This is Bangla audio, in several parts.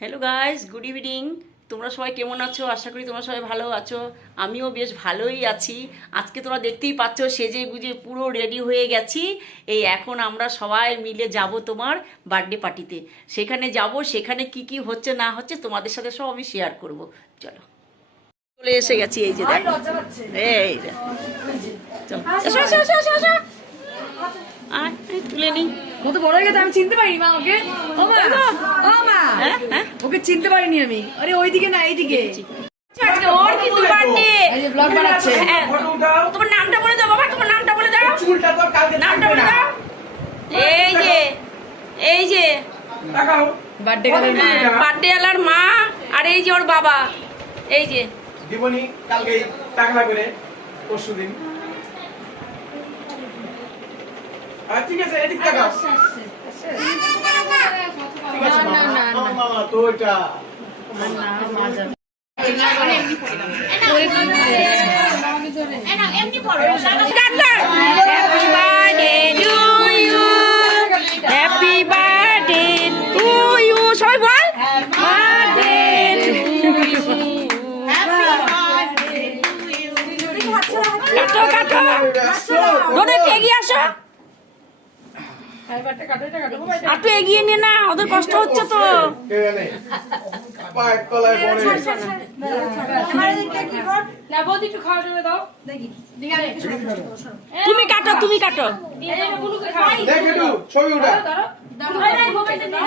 Hello guys, good evening. তোমরা সবাই কেমন আছো? আশা করি তোমরা সবাই ভালো আছো। আমিও বেশ ভালোই আছি। আজকে তোমরা দেখতেই পাচ্ছ সেজে গুজে পুরো রেডি হয়ে গেছি। এই এখন আমরা সবাই মিলে যাব তোমার বার্থডে পার্টিতে। সেখানে যাব, সেখানে কি কি হচ্ছে না হচ্ছে তোমাদের সাথে সব আমি শেয়ার করব। চলো, চলে এসে গেছি। এই যে দেখো, এই যে চলো, এসো এসো এসো এসো এসো। আয়, তুলে নিই। কত বড় হয়ে গেছে, আমি চিনতে পারিনি মা ওকে। ও মা, ও মা, ওকে চিনতে পারিনি আমি। আরে ওইদিকে না, এইদিকে। আজকে ওর কিন্তু বার্থডে। এই যে ব্লগ বানাচ্ছে। তোমার নামটা বলে দাও বাবা, তোমার নামটা বলে দাও। নামটা বলে দাও। এই যে, এই যে বার্থডে গার্লের মা। বার্থডে আলার মা, আর এই যে ওর বাবা। এই যে দিবনি কালকে টাকলা করে পরশুদিন। ঠিক আছে, এদিক তাকাও। ঠিক আছে মামা, তো এটা হ্যাপি বার্থডে টু ইউ। সবাই বল বার্থডে টু ইউ। কাটো কাটো, ধরে এগিয়ে আসো। একটু এগিয়ে নিয়ে না, ওদের কষ্ট হচ্ছে তো। পায়ের তলায় পড়ে। তুমি কাটো, তুমি কাটো। দেখ একটু ছবি উঠা।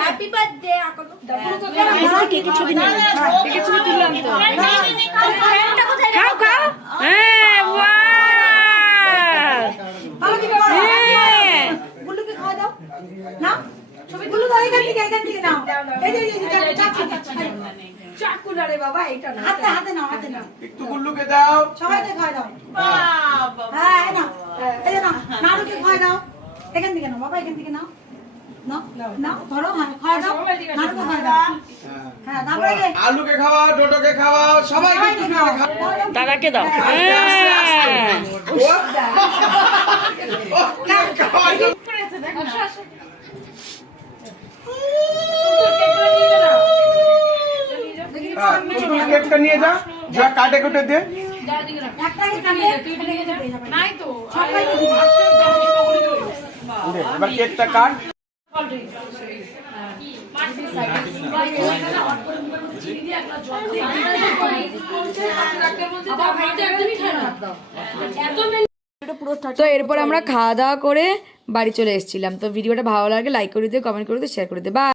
হ্যাপি বার্থডে ছবি নিয়ে ছবি তুললাম তো। খাও খাও। হ্যাঁ, বাহ। হ্যাঁ। গুলুকে খাওয়া দাও না ছবি গুলু দাও এখান থেকে নাও এই যে চাকু না রে বাবা, এটা না, হাতে হাতে নাও, হাতে নাও, একটু গুল্লুকে দাও। সবাইকে খাওয়া দাও। হ্যাঁ এই নাও, এই যে নাও, নানুকে খাওয়া দাও। এখান থেকে নাও বাবা, এখান থেকে নাও, নাও নাও, ধরো, হ্যাঁ খাওয়া দাও, নানুকে খাওয়া দাও। হ্যাঁ তারপরে আলুকে খাওয়াও, ডোডোকে খাওয়াও, সবাইকে খাওয়াও। দাদাকে দাও। হ্যাঁ। কেকটা নিয়ে যা, যা কাটে কুটে দে। একটাকে কাটে নাই তো সবাইকে দিবি। এবার কেকটা কাট। তো এরপর আমরা খাওয়া দাওয়া করে বাড়ি চলে এসেছিলাম। তো ভিডিওটা ভালো লাগে লাইক করে দিও, কমেন্ট করে দিও, শেয়ার করে দিও। বাই।